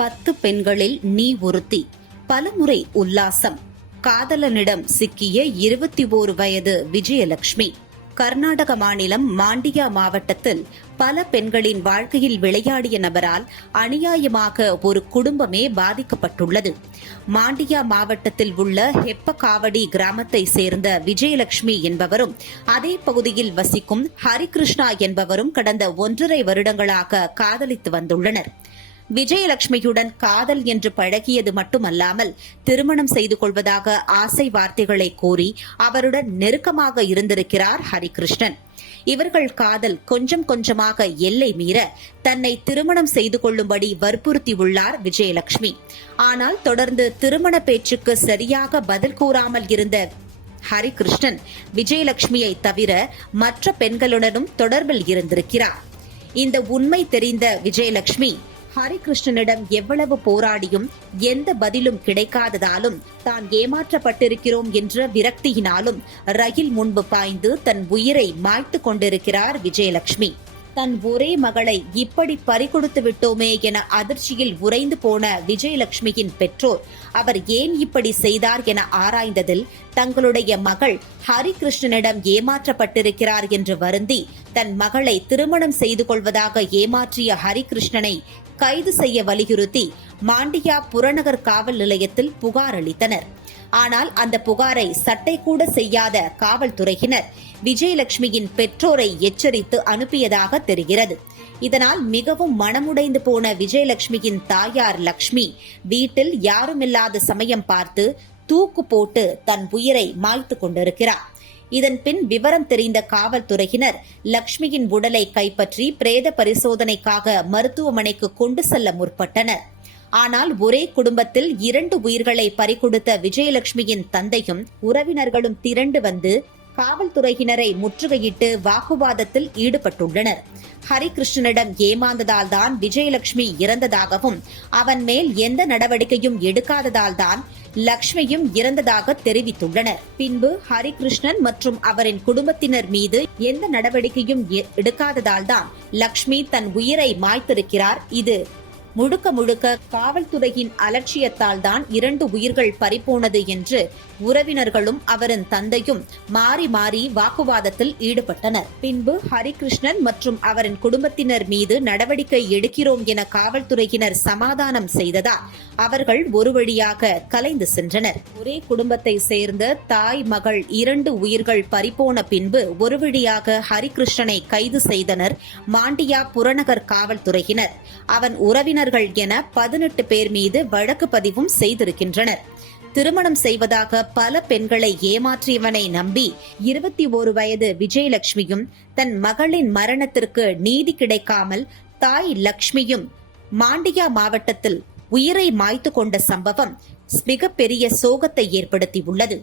பத்து பெண்களில் நீ ஒருத்தி. பலமுறை உல்லாசம். காதலனிடம் சிக்கிய இருபத்தி ஓரு வயது விஜயலட்சுமி கர்நாடக மாநிலம் மாண்டியா மாவட்டத்தில் பல பெண்களின் வாழ்க்கையில் விளையாடிய நபரால் அநியாயமாக ஒரு குடும்பமே பாதிக்கப்பட்டுள்ளது. மாண்டியா மாவட்டத்தில் உள்ள ஹெப்பகாவடி கிராமத்தை சேர்ந்த விஜயலட்சுமி என்பவரும் அதே பகுதியில் வசிக்கும் ஹரிகிருஷ்ணா என்பவரும் கடந்த ஒன்றரை வருடங்களாக காதலித்து வந்துள்ளனர். விஜயலட்சுமியுடன் காதல் என்று பழகியது மட்டுமல்லாமல் திருமணம் செய்து கொள்வதாக ஆசை வார்த்தைகளை கூறி அவருடன் நெருக்கமாக இருந்திருக்கிறார் ஹரிகிருஷ்ணன். இவர்கள் காதல் கொஞ்சம் கொஞ்சமாக எல்லை மீற தன்னை திருமணம் செய்து கொள்ளும்படி வற்புறுத்தியுள்ளார் விஜயலட்சுமி. ஆனால் தொடர்ந்து திருமண பேச்சுக்கு சரியாக பதில் கூறாமல் இருந்த ஹரிகிருஷ்ணன் விஜயலட்சுமியை தவிர மற்ற பெண்களுடனும் தொடர்பில் இருந்திருக்கிறார். இந்த உண்மை தெரிந்த விஜயலட்சுமி ஹரிகிருஷ்ணனிடம் எவ்வளவு போராடியும் எந்த பதிலும் கிடைக்காததாலும் தான் ஏமாற்றப்பட்டிருக்கிறோம் என்ற விரக்தியினாலும் ரயில் முன்பு பாய்ந்து தன் உயிரை மாய்த்து கொண்டிருக்கிறார் விஜயலட்சுமி. தன் ஒரே மகளை இப்படி பறிகொடுத்து விட்டோமே என அதிர்ச்சியில் உறைந்து போன விஜயலட்சுமியின் பெற்றோர். அவர் ஏன் இப்படி செய்தார் என ஆராய்ந்ததில் தங்களுடைய மகள் ஹரிகிருஷ்ணனிடம் ஏமாற்றப்பட்டிருக்கிறார் என்று வருந்தி தன் மகளை திருமணம் செய்து கொள்வதாக ஏமாற்றிய ஹரிகிருஷ்ணனை கைது செய்ய வலியுறுத்தி மாண்டியா புறநகர் காவல் நிலையத்தில் புகார் அளித்தனர். ஆனால் அந்த புகாரை சட்டை கூட செய்யாத காவல்துறையினர் விஜயலட்சுமியின் பெற்றோரை எச்சரித்து அனுப்பியதாக தெரிகிறது. இதனால் மிகவும் மனமுடைந்து போன விஜயலட்சுமியின் தாயார் லக்ஷ்மி வீட்டில் யாருமில்லாத சமயம் பார்த்து தூக்கு போட்டு தன் உயிரை மாய்த்து கொண்டிருக்கிறார். இதன் பின் விவரம் தெரிந்த காவல்துறையினர் லக்ஷ்மியின் உடலை கைப்பற்றி பிரேத பரிசோதனைக்காக மருத்துவமனைக்கு கொண்டு செல்ல முற்பட்டனர். ஆனால் ஒரே குடும்பத்தில் இரண்டு உயிர்களை பறிகொடுத்த விஜயலட்சுமியின் தந்தையும் உறவினர்களும் திரண்டு வந்து காவல்துறையினரை முற்றுகையிட்டு வாக்குவாதத்தில் ஈடுபட்டுள்ளனர். ஹரிகிருஷ்ணனிடம் ஏமாந்ததால் தான் விஜயலட்சுமி இறந்ததாகவும் அவன் மேல் எந்த நடவடிக்கையும் எடுக்காததால் தான் லக்ஷ்மியும் இறந்ததாக தெரிவித்துள்ளனர். பின்பு ஹரிகிருஷ்ணன் மற்றும் அவரின் குடும்பத்தினர் மீது எந்த நடவடிக்கையும் எ- எடுக்காததால் தான் லக்ஷ்மி தன் உயிரை மாய்த்திருக்கிறார். இது முழுக்க முழுக்க காவல்துறையின் அலட்சியத்தால் தான் இரண்டு உயிர்கள் பறிபோனது என்று உறவினர்களும் அவரின் தந்தையும் மாறி மாறி வாக்குவாதத்தில் ஈடுபட்டனர். பின்பு ஹரிகிருஷ்ணன் மற்றும் அவரின் குடும்பத்தினர் மீது நடவடிக்கை எடுக்கிறோம் என காவல்துறையினர் சமாதானம் செய்ததால் அவர்கள் ஒரு வழியாக கலைந்து சென்றனர். ஒரே குடும்பத்தை சேர்ந்த தாய் மகள் இரண்டு உயிர்கள் பறிபோன பின்பு ஒரு வழியாக ஹரிகிருஷ்ணனை கைது செய்தனர் மாண்டியா புறநகர் காவல்துறையினர். அவன் உறவினர்கள் என பதினெட்டு பேர் மீது வழக்கு பதிவும் செய்திருக்கின்றனர். திருமணம் செய்வதாக பல பெண்களை ஏமாற்றியவனை நம்பி இருபத்தி ஒரு வயது விஜயலட்சுமியும் தன் மகளின் மரணத்திற்கு நீதி கிடைக்காமல் தாய் லக்ஷ்மியும் மாண்டியா மாவட்டத்தில் உயிரை மாய்த்து கொண்ட சம்பவம் மிகப்பெரிய சோகத்தை ஏற்படுத்தியுள்ளது.